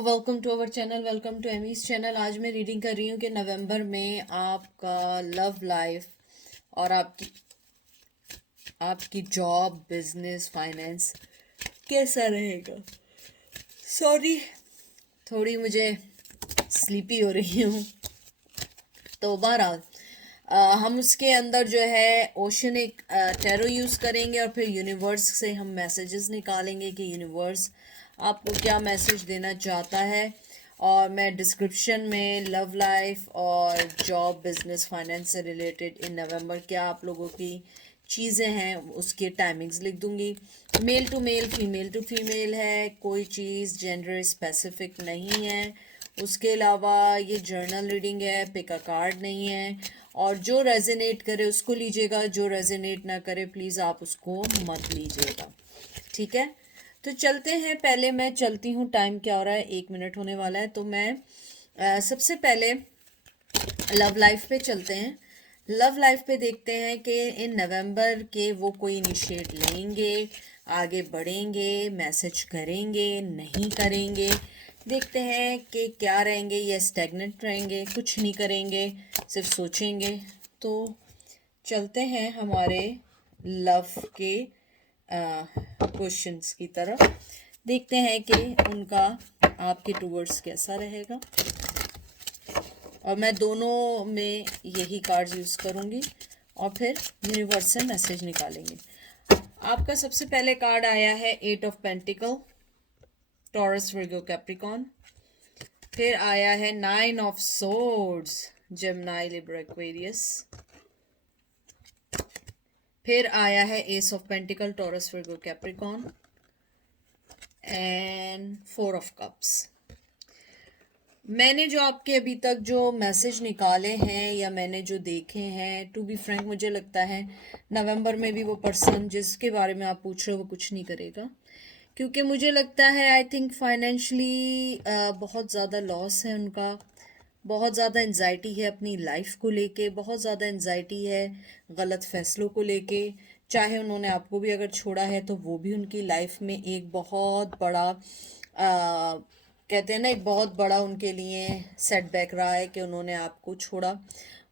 Welcome to our channel, welcome to Amy's channel. आज मैं reading कर रही हूँ कि नवंबर में आपका लव लाइफ और आपकी जॉब, बिजनेस, फाइनेंस कैसा रहेगा। सॉरी, थोड़ी मुझे स्लीपी हो रही हूँ। तो बहरहाल हम उसके अंदर जो है ओशनिक टैरो यूज़ करेंगे और फिर यूनिवर्स से हम मैसेजेस निकालेंगे कि यूनिवर्स आपको क्या मैसेज देना चाहता है। और मैं डिस्क्रिप्शन में लव लाइफ और जॉब, बिजनेस, फाइनेंस से रिलेटेड इन नवंबर क्या आप लोगों की चीज़ें हैं उसके टाइमिंग्स लिख दूंगी। Male to male, female to female है, कोई चीज़ जेंडर स्पेसिफिक नहीं है। उसके अलावा ये जर्नल रीडिंग है, पिक अ कार्ड नहीं है। और जो रेजोनेट करे उसको लीजिएगा, जो रेजोनेट ना करे प्लीज़ आप उसको मत लीजिएगा, ठीक है। तो चलते हैं, पहले मैं चलती हूँ, टाइम क्या हो रहा है, 1 मिनट होने वाला है। तो मैं सबसे पहले लव लाइफ पे चलते हैं। लव लाइफ पे देखते हैं कि इन नवंबर के वो कोई इनिशिएट लेंगे, आगे बढ़ेंगे, मैसेज करेंगे, नहीं करेंगे। देखते हैं कि क्या रहेंगे, या स्टैग्नेंट रहेंगे, कुछ नहीं करेंगे, सिर्फ सोचेंगे। तो चलते हैं हमारे लव के क्वेश्चंस की तरफ, देखते हैं कि उनका आपके टूवर्ड्स कैसा रहेगा। और मैं दोनों में यही कार्ड्स यूज़ करूँगी और फिर यूनिवर्स से मैसेज निकालेंगे। आपका सबसे पहले कार्ड आया है 8 of pentacle, taurus, Virgo, Capricorn. फिर आया है 9 of swords, Gemini, Libra, Aquarius. फिर आया है S of pentacle, taurus, Virgo, Capricorn. And 4 of cups. मैंने जो आपके अभी तक जो मैसेज निकाले हैं या मैंने जो देखे हैं, टू बी फ्रैंक मुझे लगता है नवंबर में भी वो पर्सन जिसके बारे में आप पूछ रहे हो वो कुछ नहीं करेगा। क्योंकि मुझे लगता है आई थिंक फाइनेंशली बहुत ज़्यादा लॉस है उनका, बहुत ज़्यादा एनजाइटी है अपनी लाइफ को लेके, बहुत ज़्यादा एनजाइटी है गलत फैसलों को लेके। चाहे उन्होंने आपको भी अगर छोड़ा है तो वो भी उनकी लाइफ में एक बहुत बड़ा कहते हैं ना, एक बहुत बड़ा उनके लिए सेटबैक रहा है कि उन्होंने आपको छोड़ा।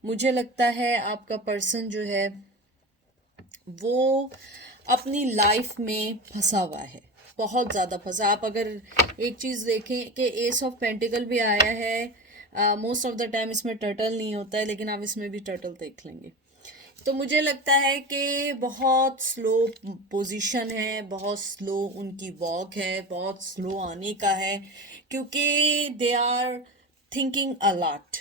मुझे लगता है आपका पर्सन जो है वो अपनी लाइफ में फंसा हुआ है, बहुत ज़्यादा फंसा। आप अगर एक चीज़ देखें कि एस ऑफ पेंटिकल भी आया है, मोस्ट ऑफ द टाइम इसमें टर्टल नहीं होता है, लेकिन आप इसमें भी टर्टल देख लेंगे। तो मुझे लगता है कि बहुत स्लो पोजीशन है, बहुत स्लो उनकी वॉक है, बहुत स्लो आने का है, क्योंकि they are thinking a lot.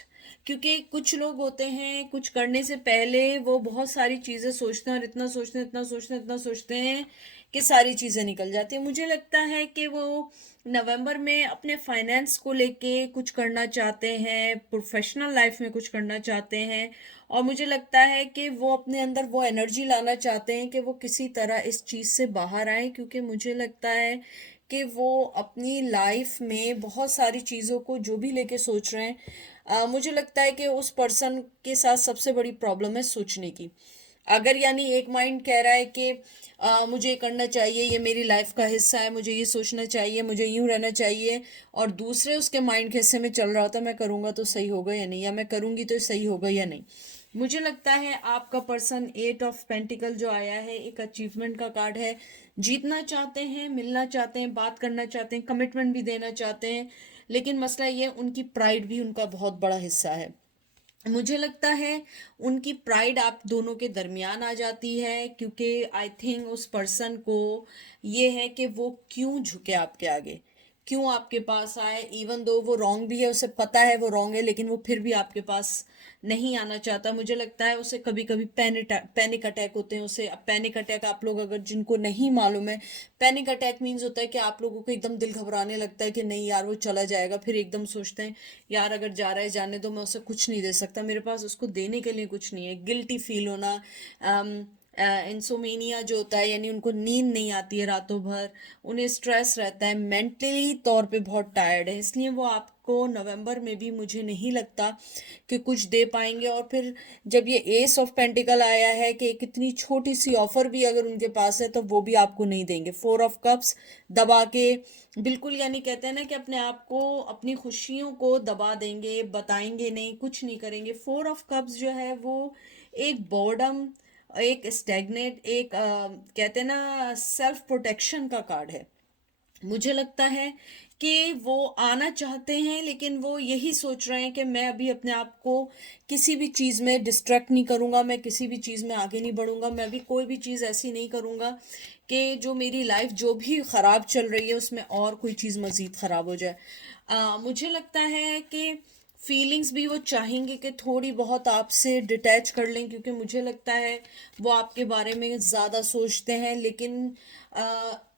क्योंकि कुछ लोग होते हैं कुछ करने से पहले वो बहुत सारी चीज़ें सोचते हैं और इतना सोचते हैं, इतना सोचते हैं, इतना सोचते हैं कि सारी चीज़ें निकल जाती हैं। मुझे लगता है कि वो नवंबर में अपने फाइनेंस को लेके कुछ करना चाहते हैं, प्रोफेशनल लाइफ में कुछ करना चाहते हैं। और मुझे लगता है कि वो अपने अंदर वो एनर्जी लाना चाहते हैं कि वो किसी तरह इस चीज़ से बाहर आए। क्योंकि मुझे लगता है कि वो अपनी लाइफ में बहुत सारी चीज़ों को जो भी लेके सोच रहे हैं, मुझे लगता है कि उस पर्सन के साथ सबसे बड़ी प्रॉब्लम है सोचने की। अगर यानी एक माइंड कह रहा है कि मुझे ये करना चाहिए, ये मेरी लाइफ का हिस्सा है, मुझे ये सोचना चाहिए, मुझे यूं रहना चाहिए, और दूसरे उसके माइंड के हिस्से में चल रहा होता है मैं करूँगा तो सही होगा या नहीं, या मैं करूँगी तो सही होगा या नहीं। मुझे लगता है आपका पर्सन 8 ऑफ पेंटिकल जो आया है एक अचीवमेंट का कार्ड है। जीतना चाहते हैं, मिलना चाहते हैं, बात करना चाहते हैं, कमिटमेंट भी देना चाहते हैं, लेकिन मसला ये उनकी प्राइड भी उनका बहुत बड़ा हिस्सा है। मुझे लगता है उनकी प्राइड आप दोनों के दरमियान आ जाती है, क्योंकि आई थिंक उस पर्सन को ये है कि वो क्यों झुके आपके आगे, क्यों आपके पास आए। इवन दो वो रॉन्ग भी है, उसे पता है वो रॉन्ग है, लेकिन वो फिर भी आपके पास नहीं आना चाहता। मुझे लगता है उसे कभी कभी पैनिक अटैक होते हैं। उसे पैनिक अटैक, आप लोग अगर जिनको नहीं मालूम है, पैनिक अटैक मीन्स होता है कि आप लोगों को एकदम दिल घबराने लगता है कि नहीं यार वो चला जाएगा, फिर एकदम सोचते हैं यार अगर जा रहा है जाने दो, मैं उसे कुछ नहीं दे सकता, मेरे पास उसको देने के लिए कुछ नहीं है। गिल्टी फील होना, इंसोमेनिया जो होता है, यानी उनको नींद नहीं आती है रातों भर, उन्हें स्ट्रेस रहता है, मेंटली तौर पे बहुत टायर्ड है, इसलिए वो आपको नवंबर में भी मुझे नहीं लगता कि कुछ दे पाएंगे। और फिर जब ये एस ऑफ पेंटिकल आया है कि एक इतनी छोटी सी ऑफर भी अगर उनके पास है तो वो भी आपको नहीं देंगे। फोर ऑफ कप्स दबा के बिल्कुल, यानी कहते हैं ना कि अपने आप को, अपनी खुशियों को दबा देंगे, बताएंगे नहीं, कुछ नहीं करेंगे। फोर ऑफ कप्स जो है वो एक बोर्डम, एक स्टेगनेट, एक कहते हैं ना सेल्फ प्रोटेक्शन का कार्ड है। मुझे लगता है कि वो आना चाहते हैं लेकिन वो यही सोच रहे हैं कि मैं अभी अपने आप को किसी भी चीज़ में डिस्ट्रैक्ट नहीं करूँगा, मैं किसी भी चीज़ में आगे नहीं बढ़ूँगा, मैं अभी कोई भी चीज़ ऐसी नहीं करूँगा कि जो मेरी लाइफ जो भी ख़राब चल रही है उसमें और कोई चीज़ मज़ीद ख़राब हो जाए। मुझे लगता है कि फीलिंग्स भी वो चाहेंगे कि थोड़ी बहुत आपसे डिटैच कर लें, क्योंकि मुझे लगता है वो आपके बारे में ज़्यादा सोचते हैं। लेकिन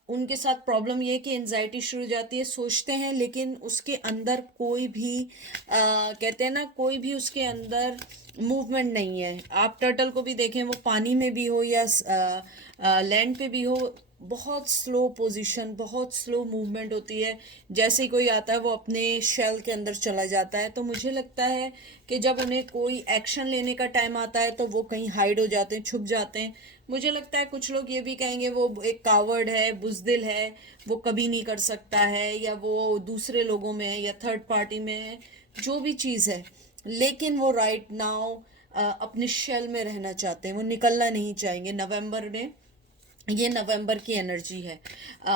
उनके साथ प्रॉब्लम ये है कि एनजाइटी शुरू हो जाती है, सोचते हैं लेकिन उसके अंदर कोई भी कहते हैं ना, कोई भी उसके अंदर मूवमेंट नहीं है। आप टर्टल को भी देखें, वो पानी में भी हो या लैंड पे भी हो, बहुत स्लो पोजीशन, बहुत स्लो मूवमेंट होती है। जैसे ही कोई आता है वो अपने शेल के अंदर चला जाता है। तो मुझे लगता है कि जब उन्हें कोई एक्शन लेने का टाइम आता है तो वो कहीं हाइड हो जाते हैं, छुप जाते हैं। मुझे लगता है कुछ लोग ये भी कहेंगे वो एक कावर्ड है, बुजदिल है, वो कभी नहीं कर सकता है, या वो दूसरे लोगों में है या थर्ड पार्टी में है, जो भी चीज़ है। लेकिन वो राइट नाउ अपने शेल में रहना चाहते हैं, वो निकलना नहीं चाहेंगे नवंबर में। ये नवंबर की एनर्जी है।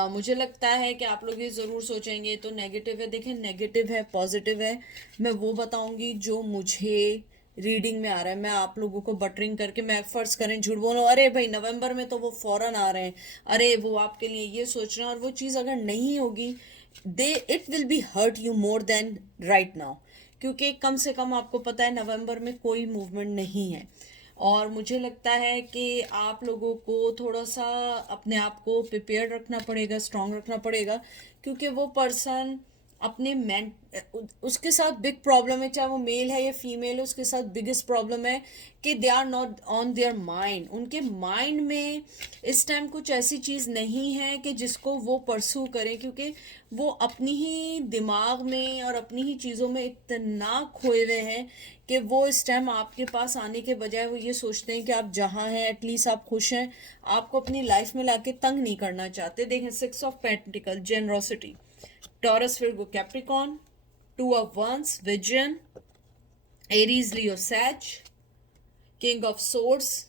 मुझे लगता है कि आप लोग ये ज़रूर सोचेंगे तो नेगेटिव है। देखें, नेगेटिव है, पॉजिटिव है, मैं वो बताऊंगी जो मुझे रीडिंग में आ रहा है। मैं आप लोगों को बटरिंग करके, मैं फर्ज करें झूठ बोलूं, अरे भाई नवंबर में तो वो फौरन आ रहे हैं, अरे वो आपके लिए ये सोच रहे हैं, और वो चीज़ अगर नहीं होगी, they it will be hurt you more than right now. क्योंकि कम से कम आपको पता है नवंबर में कोई मूवमेंट नहीं है। और मुझे लगता है कि आप लोगों को थोड़ा सा अपने आप को प्रिपेयर रखना पड़ेगा, स्ट्रांग रखना पड़ेगा, क्योंकि वो पर्सन अपने उसके साथ बिग प्रॉब्लम है, चाहे वो मेल है या फीमेल है, उसके साथ बिगेस्ट प्रॉब्लम है कि they are not on their mind. उनके माइंड में इस टाइम कुछ ऐसी चीज़ नहीं है कि जिसको वो परसू करें, क्योंकि वो अपनी ही दिमाग में और अपनी ही चीज़ों में इतना खोए हुए हैं कि वो इस टाइम आपके पास आने के बजाय वो ये सोचते हैं कि आप जहाँ हैं एटलीस्ट आप खुश हैं, आपको अपनी लाइफ में लाके तंग नहीं करना चाहते। देखें, six of pentacles, generosity, Taurus, Virgo, Capricorn, two of wands, vision, Aries, Leo, Sag, king of swords,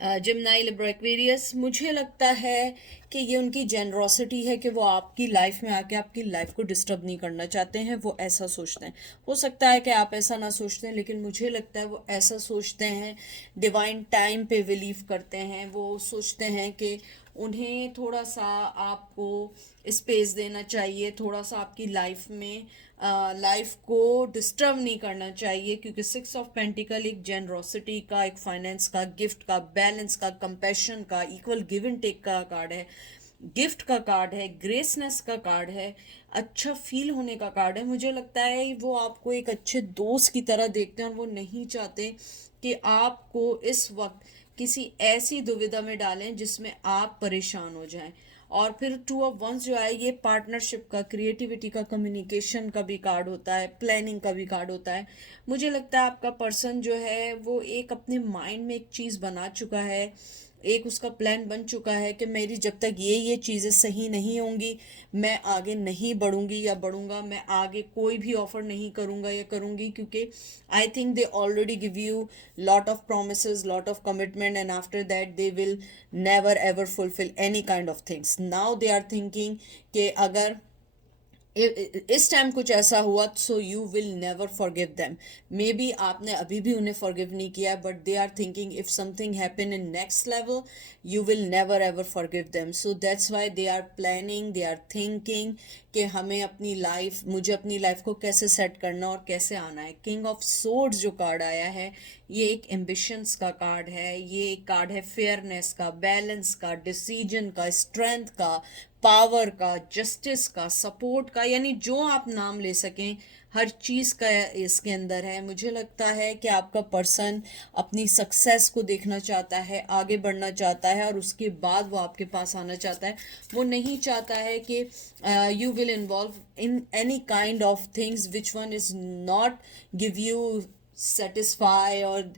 Gemini, Libra, Aquarius. मुझे लगता है कि ये उनकी जेनरोसिटी है कि वो आपकी लाइफ में आके आपकी लाइफ को डिस्टर्ब नहीं करना चाहते हैं, वो ऐसा सोचते हैं। हो सकता है कि आप ऐसा ना सोचते हैं, लेकिन मुझे लगता है वो ऐसा सोचते हैं। डिवाइन टाइम पे बिलीव करते हैं, वो सोचते हैं कि उन्हें थोड़ा सा आपको स्पेस देना चाहिए, थोड़ा सा आपकी लाइफ में लाइफ को डिस्टर्ब नहीं करना चाहिए, क्योंकि सिक्स ऑफ पेंटिकल एक जेनरोसिटी का, एक फाइनेंस का, गिफ्ट का, बैलेंस का, कंपैशन का, इक्वल गिव एंड टेक का कार्ड है, गिफ्ट का कार्ड है, ग्रेसनेस का कार्ड है, अच्छा फील होने का कार्ड है। मुझे लगता है वो आपको एक अच्छे दोस्त की तरह देखते हैं और वो नहीं चाहते कि आपको इस वक्त किसी ऐसी दुविधा में डालें जिसमें आप परेशान हो जाएं। और फिर टू ऑफ वंस जो है, ये पार्टनरशिप का, क्रिएटिविटी का, कम्युनिकेशन का भी कार्ड होता है, प्लानिंग का भी कार्ड होता है। मुझे लगता है आपका पर्सन जो है वो एक अपने माइंड में एक चीज़ बना चुका है, एक उसका प्लान बन चुका है कि मेरी जब तक ये चीज़ें सही नहीं होंगी मैं आगे नहीं बढ़ूंगी या बढ़ूंगा, मैं आगे कोई भी ऑफर नहीं करूंगा या करूंगी, क्योंकि I think they already give you lot of promises, lot of commitment, and after that they will never ever fulfil any kind of things. Now they are thinking कि अगर इस टाइम कुछ ऐसा हुआ so you will never forgive them. Maybe आपने अभी भी उन्हें फॉरगिव नहीं किया है, but they are thinking if something happen in next level you will never ever forgive them. So that's why they are planning, they are thinking कि हमें अपनी लाइफ, मुझे अपनी लाइफ को कैसे सेट करना और कैसे आना है। किंग ऑफ सोर्ड्स जो कार्ड आया है ये एक एम्बिशंस का कार्ड है, ये एक कार्ड है फेयरनेस का, बैलेंस का, डिसीजन का, स्ट्रेंथ का, पावर का, जस्टिस का, सपोर्ट का, यानी जो आप नाम ले सकें हर चीज़ का इसके अंदर है। मुझे लगता है कि आपका पर्सन अपनी सक्सेस को देखना चाहता है, आगे बढ़ना चाहता है और उसके बाद वो आपके पास आना चाहता है। वो नहीं चाहता है कि you will involve in any kind of things which one is not give you satisfy, और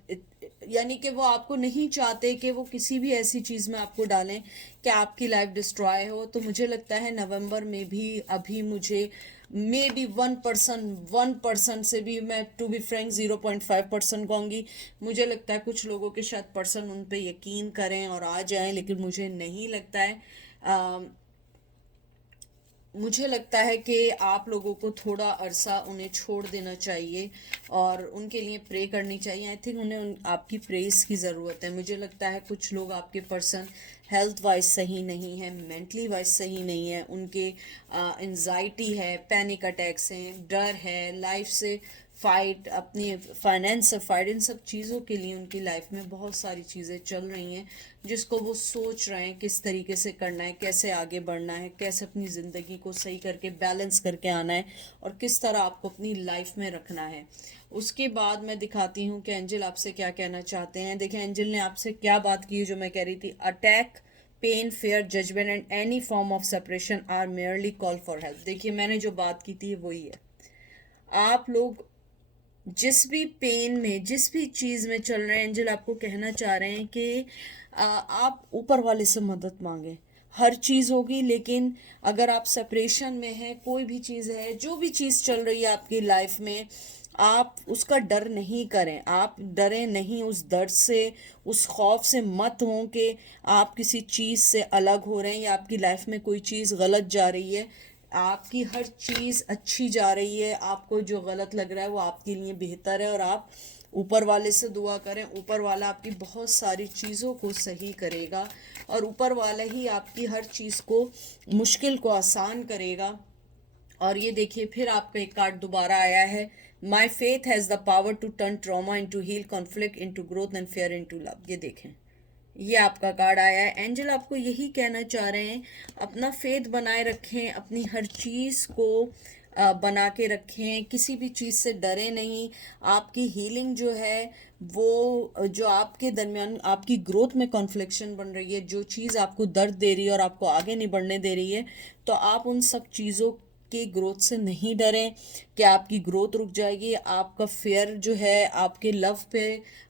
यानी कि वो आपको नहीं चाहते कि वो किसी भी ऐसी चीज़ में आपको डालें कि आपकी लाइफ डिस्ट्रॉय हो। तो मुझे लगता है नवंबर में भी अभी मुझे मे बी 1% से भी, मैं टू बी फ्रेंक 0.5% कहूँगी। मुझे लगता है कुछ लोगों के शायद पर्सन उन पे यकीन करें और आ जाएं, लेकिन मुझे नहीं लगता है। मुझे लगता है कि आप लोगों को थोड़ा अरसा उन्हें छोड़ देना चाहिए और उनके लिए प्रे करनी चाहिए। आई थिंक उन्हें आपकी प्रेस की ज़रूरत है। मुझे लगता है कुछ लोग आपके पर्सन हेल्थ वाइज सही नहीं है, मेंटली वाइज सही नहीं है, उनके एंजाइटी है, पैनिक अटैक्स हैं, डर है, लाइफ से फाइट, अपनी फाइनेंस से फाइट, इन सब चीज़ों के लिए उनकी लाइफ में बहुत सारी चीज़ें चल रही हैं जिसको वो सोच रहे हैं किस तरीके से करना है, कैसे आगे बढ़ना है, कैसे अपनी ज़िंदगी को सही करके बैलेंस करके आना है और किस तरह आपको अपनी लाइफ में रखना है। उसके बाद मैं दिखाती हूँ कि एंजल आपसे क्या कहना चाहते हैं। देखिए एंजल ने आपसे क्या बात की जो मैं कह रही थी, attack, pain, fear, judgement and any form of separation are merely call for help. देखिए मैंने जो बात की थी वही है। आप लोग जिस भी पेन में, जिस भी चीज़ में चल रहे हैं, एंजल आपको कहना चाह रहे हैं कि आप ऊपर वाले से मदद मांगें। हर चीज़ होगी, लेकिन अगर आप सेपरेशन में हैं, कोई भी चीज़ है, जो भी चीज़ चल रही है आपकी लाइफ में, आप उसका डर नहीं करें, आप डरें नहीं उस दर्द से, उस खौफ से मत हों कि आप किसी चीज़ से अलग हो रहे हैं या आपकी लाइफ में कोई चीज़ गलत जा रही है। आपकी हर चीज़ अच्छी जा रही है, आपको जो गलत लग रहा है वो आपके लिए बेहतर है और आप ऊपर वाले से दुआ करें। ऊपर वाला आपकी बहुत सारी चीज़ों को सही करेगा और ऊपर वाला ही आपकी हर चीज़ को, मुश्किल को आसान करेगा। और ये देखिए फिर आपका एक कार्ड दोबारा आया है, my faith has the power to turn trauma into heal, conflict into growth and fear into love. ये देखें, ये आपका कार्ड आया है। एंजल आपको यही कहना चाह रहे हैं, अपना फेथ बनाए रखें, अपनी हर चीज़ को बना के रखें, किसी भी चीज़ से डरे नहीं। आपकी हीलिंग जो है वो, जो आपके दरमियान आपकी ग्रोथ में कॉन्फ्लिक्शन बन रही है, जो चीज़ आपको दर्द दे रही है और आपको आगे नहीं बढ़ने दे रही है, तो आप उन सब चीज़ों की ग्रोथ से नहीं डरें कि आपकी ग्रोथ रुक जाएगी। आपका फेयर जो है आपके लव पे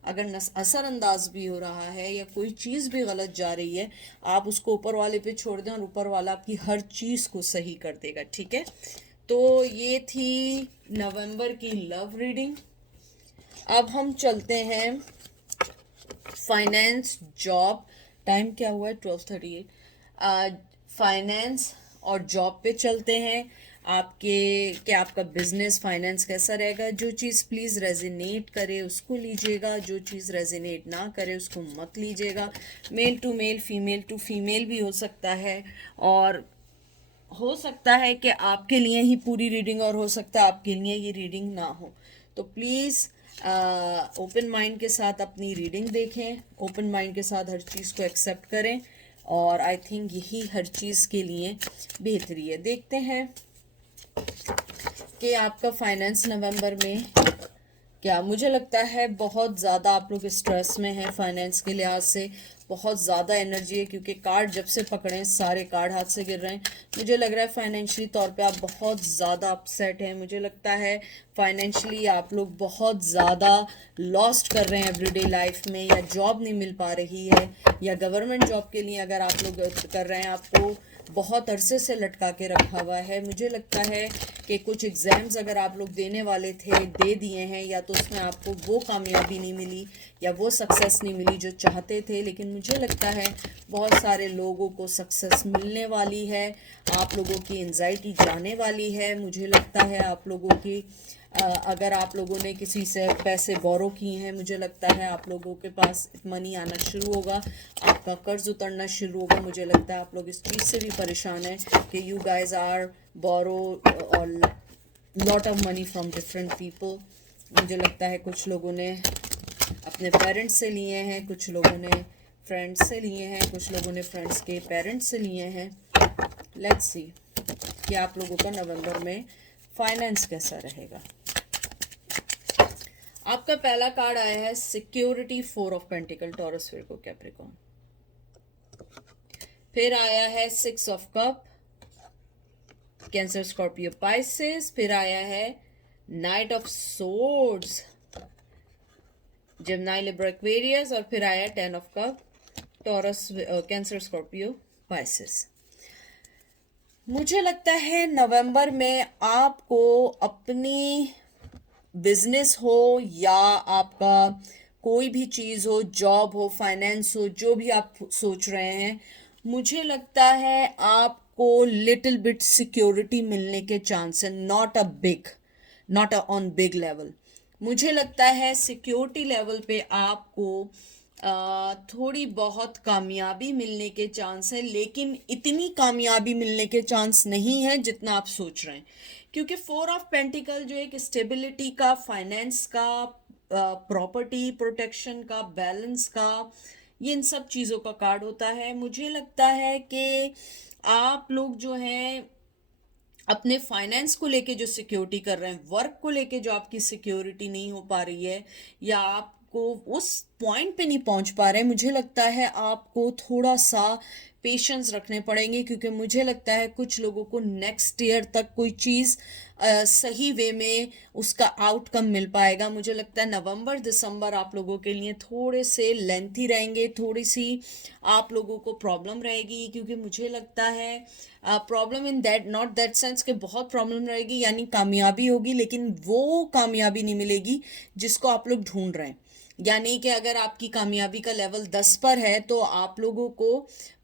अगर असरअंदाज भी हो रहा है या कोई चीज़ भी गलत जा रही है, आप उसको ऊपर वाले पे छोड़ दें और ऊपर वाला आपकी हर चीज़ को सही कर देगा। ठीक है, तो ये थी नवंबर की लव रीडिंग। अब हम चलते हैं फाइनेंस, जॉब, टाइम क्या हुआ है 12:38, फाइनेंस और जॉब पे चलते हैं। आपके क्या आपका बिजनेस फाइनेंस कैसा रहेगा। जो चीज़ प्लीज़ रेजिनेट करे उसको लीजिएगा, जो चीज़ रेजिनेट ना करे उसको मत लीजिएगा। Male to male, female to female भी हो सकता है, और हो सकता है कि आपके लिए ही पूरी रीडिंग और हो सकता है आपके लिए ये रीडिंग ना हो। तो प्लीज़ ओपन माइंड के साथ अपनी रीडिंग देखें, ओपन माइंड के साथ हर चीज़ को एक्सेप्ट करें, और आई थिंक यही हर चीज़ के लिए बेहतरी है। देखते हैं कि आपका फाइनेंस नवंबर में क्या। मुझे लगता है बहुत ज़्यादा आप लोग स्ट्रेस में हैं फाइनेंस के लिहाज से, बहुत ज़्यादा एनर्जी है, क्योंकि कार्ड जब से पकड़े सारे कार्ड हाथ से गिर रहे हैं। मुझे लग रहा है फाइनेंशियली तौर पे आप बहुत ज़्यादा अपसेट हैं। मुझे लगता है फाइनेंशियली आप लोग बहुत ज़्यादा लॉस्ट कर रहे हैं एवरीडे लाइफ में, या जॉब नहीं मिल पा रही है, या गवर्नमेंट जॉब के लिए अगर आप लोग कर रहे हैं आपको बहुत अरसे से लटका के रखा हुआ है। मुझे लगता है कि कुछ एग्ज़ाम्स अगर आप लोग देने वाले थे, दे दिए हैं, या तो उसमें आपको वो कामयाबी नहीं मिली या वो सक्सेस नहीं मिली जो चाहते थे, लेकिन मुझे लगता है बहुत सारे लोगों को सक्सेस मिलने वाली है। आप लोगों की एंजाइटी जाने वाली है। मुझे लगता है आप लोगों की अगर आप लोगों ने किसी से पैसे बोरो किए हैं, मुझे लगता है आप लोगों के पास मनी आना शुरू होगा, आपका कर्ज उतरना शुरू होगा। मुझे लगता है आप लोग इस चीज़ से भी परेशान हैं कि यू गाइज आर बोरो और lot of money from different people. मुझे लगता है कुछ लोगों ने अपने पेरेंट्स से लिए हैं, कुछ लोगों ने फ्रेंड्स से लिए हैं, कुछ लोगों ने फ्रेंड्स के पेरेंट्स से लिए हैं। लेट्स सी कि आप लोगों का नवंबर में फाइनेंस कैसा रहेगा। आपका पहला कार्ड आया है security, 4 of pentacle, taurus, Virgo, Capricorn. फिर आया है 6 of cup, cancer, Scorpio, Pisces. फिर आया है night of swords, Gemini, Libra, Aquarius. और फिर आया 10 of cup, taurus, cancer, Scorpio, Pisces. मुझे लगता है नवंबर में आपको अपनी बिजनेस हो या आपका कोई भी चीज़ हो, जॉब हो, फाइनेंस हो, जो भी आप सोच रहे हैं, मुझे लगता है आपको लिटिल बिट सिक्योरिटी मिलने के चांस है। Not on big level. मुझे लगता है सिक्योरिटी लेवल पे आपको थोड़ी बहुत कामयाबी मिलने के चांस है, लेकिन इतनी कामयाबी मिलने के चांस नहीं है जितना आप सोच रहे हैं, क्योंकि 4 ऑफ पेंटिकल जो एक स्टेबिलिटी का, फाइनेंस का, प्रॉपर्टी प्रोटेक्शन का, बैलेंस का, ये इन सब चीज़ों का कार्ड होता है। मुझे लगता है कि आप लोग जो हैं अपने फाइनेंस को लेके जो सिक्योरिटी कर रहे हैं, वर्क को लेके जो आपकी सिक्योरिटी नहीं हो पा रही है या आपको उस पॉइंट पे नहीं पहुंच पा रहे हैं, मुझे लगता है आपको थोड़ा सा पेशेंस रखने पड़ेंगे, क्योंकि मुझे लगता है कुछ लोगों को नेक्स्ट ईयर तक कोई चीज़ सही वे में उसका आउटकम मिल पाएगा। मुझे लगता है नवंबर दिसंबर आप लोगों के लिए थोड़े से लेंथी रहेंगे, थोड़ी सी आप लोगों को प्रॉब्लम रहेगी, क्योंकि मुझे लगता है problem in that, not that sense कि बहुत प्रॉब्लम रहेगी, यानी कामयाबी होगी लेकिन वो कामयाबी नहीं मिलेगी जिसको आप लोग ढूंढ रहे हैं। यानी कि अगर आपकी कामयाबी का लेवल 10 पर है तो आप लोगों को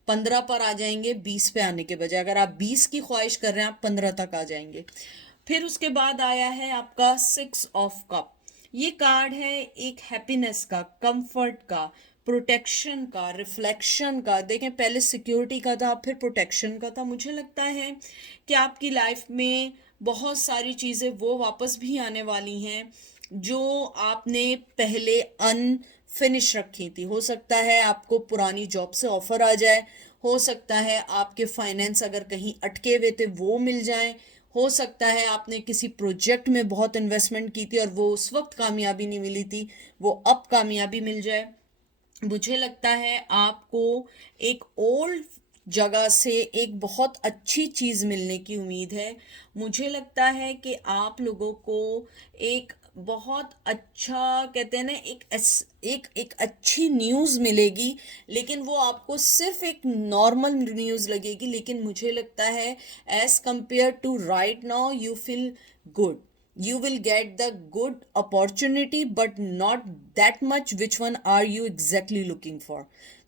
15 पर आ जाएंगे 20 पे आने के बजाय। अगर आप 20 की ख्वाहिश कर रहे हैं आप 15 तक आ जाएंगे। फिर उसके बाद आया है आपका 6 ऑफ कप। ये कार्ड है एक हैप्पीनेस का, कंफर्ट का, प्रोटेक्शन का, रिफ्लेक्शन का। देखें, पहले सिक्योरिटी का था, फिर प्रोटेक्शन का था। मुझे लगता है कि आपकी लाइफ में बहुत सारी चीज़ें वो वापस भी आने वाली हैं जो आपने पहले अनफिनिश रखी थी। हो सकता है आपको पुरानी जॉब से ऑफर आ जाए, हो सकता है आपके फाइनेंस अगर कहीं अटके हुए थे वो मिल जाएं, हो सकता है आपने किसी प्रोजेक्ट में बहुत इन्वेस्टमेंट की थी और वो उस वक्त कामयाबी नहीं मिली थी, वो अब कामयाबी मिल जाए। मुझे लगता है आपको एक ओल्ड जगह से एक बहुत अच्छी चीज़ मिलने की उम्मीद है। मुझे लगता है कि आप लोगों को एक बहुत अच्छा, कहते हैं ना, एक अच्छी न्यूज़ मिलेगी, लेकिन वो आपको सिर्फ एक नॉर्मल न्यूज़ लगेगी, लेकिन मुझे लगता है as compare to right now you feel good, you will get the good opportunity but not that much which one are you exactly looking for।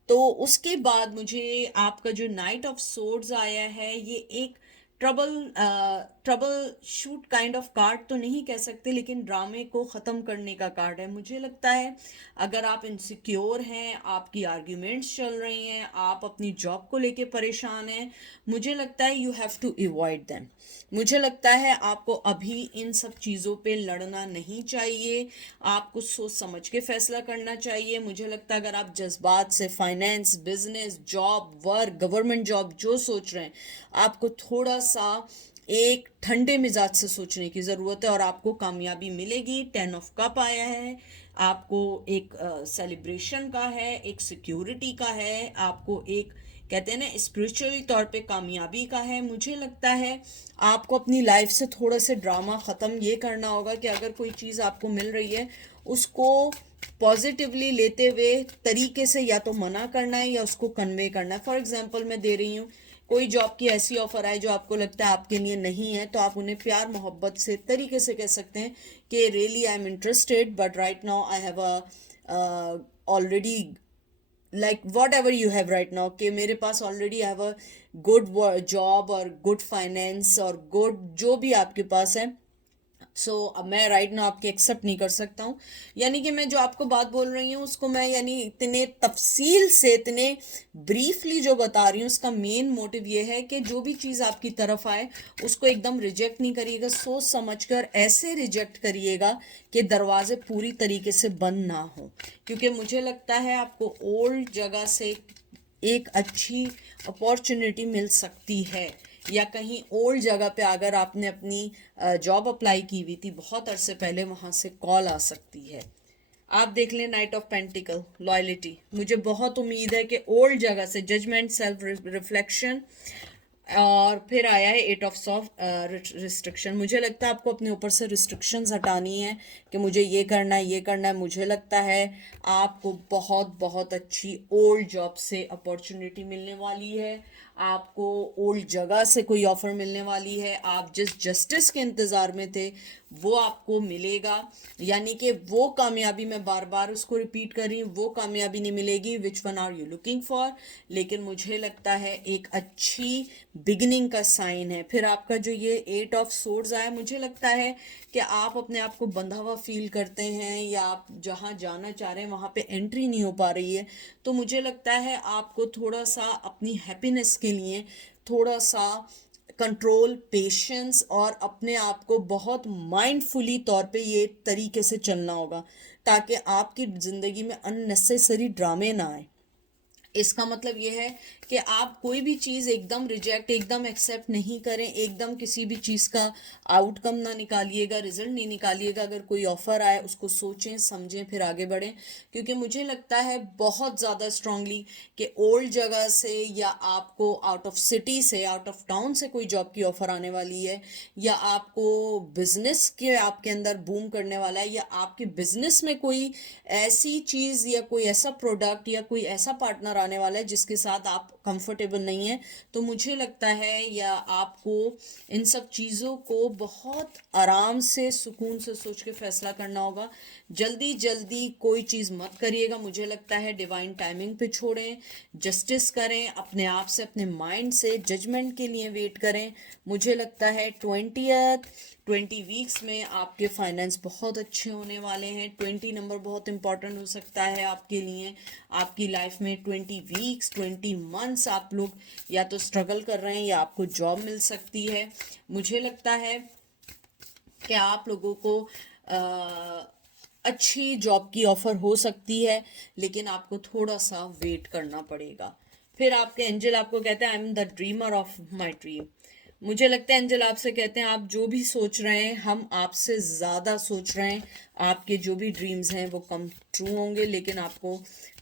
तो उसके बाद मुझे आपका जो नाइट ऑफ सोर्ड्स आया है, ये एक trouble shoot kind of card तो नहीं कह सकते, लेकिन ड्रामे को ख़त्म करने का कार्ड है। मुझे लगता है अगर आप इनसिक्योर हैं, आपकी आर्ग्यूमेंट्स चल रही हैं, आप अपनी जॉब को लेके परेशान हैं, मुझे लगता है you have to avoid them. मुझे लगता है आपको अभी इन सब चीज़ों पे लड़ना नहीं चाहिए, आपको सोच समझ के फैसला करना चाहिए। मुझे लगता है अगर आप जज्बात से finance, business, job, work, government job जो सोच रहे हैं, आपको थोड़ा सा एक ठंडे मिजाज से सोचने की ज़रूरत है और आपको कामयाबी मिलेगी। 10 ऑफ कप आया है, आपको एक सेलिब्रेशन का है, एक सिक्योरिटी का है, आपको एक, कहते हैं ना, स्पिरिचुअली तौर पे कामयाबी का है। मुझे लगता है आपको अपनी लाइफ से थोड़ा से ड्रामा ख़त्म ये करना होगा कि अगर कोई चीज़ आपको मिल रही है उसको पॉजिटिवली लेते हुए तरीके से या तो मना करना है या उसको कन्वे करना है। फॉर एग्जांपल मैं दे रही हूँ, कोई जॉब की ऐसी ऑफर आए जो आपको लगता है आपके लिए नहीं है, तो आप उन्हें प्यार मोहब्बत से तरीके से कह सकते हैं कि really I am interested but right now I have a already, like whatever you have right now, कि मेरे पास already have a good job और गुड फाइनेंस और गुड जो भी आपके पास है, सो अब मैं राइट नाउ आपके एक्सेप्ट नहीं कर सकता हूँ। यानी कि मैं जो आपको बात बोल रही हूँ उसको मैं यानी इतने तफसील से, इतने ब्रीफली जो बता रही हूँ, उसका मेन मोटिव ये है कि जो भी चीज़ आपकी तरफ आए उसको एकदम रिजेक्ट नहीं करिएगा, सोच समझकर ऐसे रिजेक्ट करिएगा कि दरवाजे पूरी तरीके से बंद ना हो। क्योंकि मुझे लगता है आपको ओल्ड जगह से एक अच्छी अपॉर्चुनिटी मिल सकती है, या कहीं ओल्ड जगह पे अगर आपने अपनी जॉब अप्लाई की हुई थी बहुत अरसे पहले, वहाँ से कॉल आ सकती है। आप देख लें नाइट ऑफ पेंटिकल, लॉयल्टी, मुझे बहुत उम्मीद है कि ओल्ड जगह से जजमेंट, सेल्फ रिफ्लेक्शन, और फिर आया है एट ऑफ सॉफ्ट रिस्ट्रिक्शन। मुझे लगता है आपको अपने ऊपर से रिस्ट्रिक्शंस हटानी है कि मुझे ये करना है, ये करना है। मुझे लगता है आपको बहुत बहुत अच्छी ओल्ड जॉब से अपॉर्चुनिटी मिलने वाली है, आपको ओल्ड जगह से कोई ऑफर मिलने वाली है। आप जिस जस्टिस के इंतज़ार में थे वो आपको मिलेगा, यानी कि वो कामयाबी, मैं बार बार उसको रिपीट कर रही हूँ, वो कामयाबी नहीं मिलेगी which one are you looking for, लेकिन मुझे लगता है एक अच्छी बिगिनिंग का साइन है। फिर आपका जो ये एट ऑफ सोर्ड्स आया, मुझे लगता है कि आप अपने आप को बंधा हुआ फील करते हैं, या आप जहाँ जाना चाह रहे हैं वहाँ पे एंट्री नहीं हो पा रही है। तो मुझे लगता है आपको थोड़ा सा अपनी हैप्पीनेस के लिए थोड़ा सा कंट्रोल, पेशेंस और अपने आप को बहुत माइंडफुली तौर पे ये तरीके से चलना होगा, ताकि आपकी ज़िंदगी में अननेसेसरी ड्रामे ना आए। इसका मतलब ये है कि आप कोई भी चीज़ एकदम रिजेक्ट, एकदम एक्सेप्ट नहीं करें, एकदम किसी भी चीज़ का आउटकम ना निकालिएगा, रिजल्ट नहीं निकालिएगा। अगर कोई ऑफ़र आए उसको सोचें, समझें, फिर आगे बढ़ें। क्योंकि मुझे लगता है बहुत ज़्यादा स्ट्रांगली कि ओल्ड जगह से या आपको आउट ऑफ सिटी से, आउट ऑफ टाउन से कोई जॉब की ऑफ़र आने वाली है, या आपको बिजनेस के आपके अंदर बूम करने वाला है, या आपके बिजनेस में कोई ऐसी चीज़ या कोई ऐसा प्रोडक्ट या कोई ऐसा पार्टनर आने वाला है जिसके साथ आप कंफर्टेबल नहीं है। तो मुझे लगता है या आपको इन सब चीज़ों को बहुत आराम से, सुकून से सोच के फैसला करना होगा। जल्दी जल्दी कोई चीज़ मत करिएगा। मुझे लगता है डिवाइन टाइमिंग पे छोड़ें, जस्टिस करें, अपने आप से, अपने माइंड से, जजमेंट के लिए वेट करें। मुझे लगता है 20 वीक्स में आपके फाइनेंस बहुत अच्छे होने वाले हैं। 20 नंबर बहुत इंपॉर्टेंट हो सकता है आपके लिए, आपकी लाइफ में। 20 वीक्स, 20 मंथ्स आप लोग या तो स्ट्रगल कर रहे हैं या आपको जॉब मिल सकती है। मुझे लगता है कि आप लोगों को अच्छी जॉब की ऑफ़र हो सकती है, लेकिन आपको थोड़ा सा वेट करना पड़ेगा। फिर आपके एंजल आपको कहते हैं I am the dreamer of my dream. मुझे लगता है एंजल आपसे कहते हैं आप जो भी सोच रहे हैं, हम आपसे ज़्यादा सोच रहे हैं। आपके जो भी ड्रीम्स हैं वो कम ट्रू होंगे, लेकिन आपको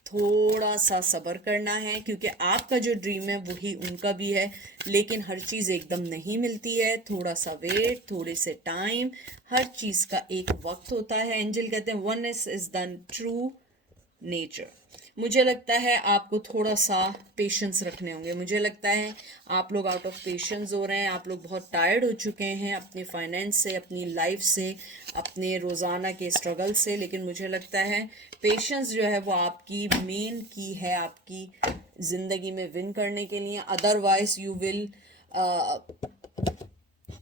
थोड़ा सा सब्र करना है, क्योंकि आपका जो ड्रीम है वही उनका भी है। लेकिन हर चीज़ एकदम नहीं मिलती है, थोड़ा सा वेट, थोड़े से टाइम, हर चीज़ का एक वक्त होता है। एंजल कहते हैं oneness is the true nature. मुझे लगता है आपको थोड़ा सा पेशेंस रखने होंगे। मुझे लगता है आप लोग आउट ऑफ पेशेंस हो रहे हैं, आप लोग बहुत टायर्ड हो चुके हैं अपने फाइनेंस से, अपनी लाइफ से, अपने रोज़ाना के स्ट्रगल से। लेकिन मुझे लगता है पेशेंस जो है वो आपकी मेन की है आपकी ज़िंदगी में विन करने के लिए। Otherwise you will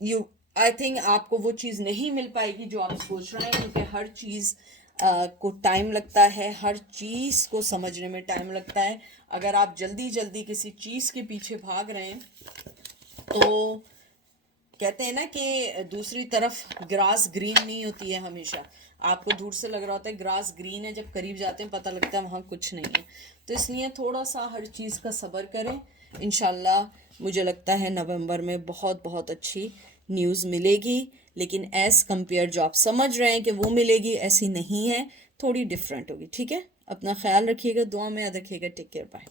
you I think आपको वो चीज़ नहीं मिल पाएगी जो आप सोच रहे हैं, क्योंकि हर चीज़ को टाइम लगता है, हर चीज़ को समझने में टाइम लगता है। अगर आप जल्दी जल्दी किसी चीज़ के पीछे भाग रहे हैं तो कहते हैं ना कि दूसरी तरफ ग्रास ग्रीन नहीं होती है हमेशा। आपको दूर से लग रहा होता है ग्रास ग्रीन है, जब करीब जाते हैं पता लगता है वहाँ कुछ नहीं है। तो इसलिए थोड़ा सा हर चीज़ का सब्र करें। इंशाल्लाह मुझे लगता है नवंबर में बहुत बहुत अच्छी न्यूज़ मिलेगी, लेकिन एज़ कंपेयर जो आप समझ रहे हैं कि वो मिलेगी, ऐसी नहीं है, थोड़ी डिफरेंट होगी। ठीक है, अपना ख्याल रखिएगा, दुआ में याद रखिएगा। Take care, bye.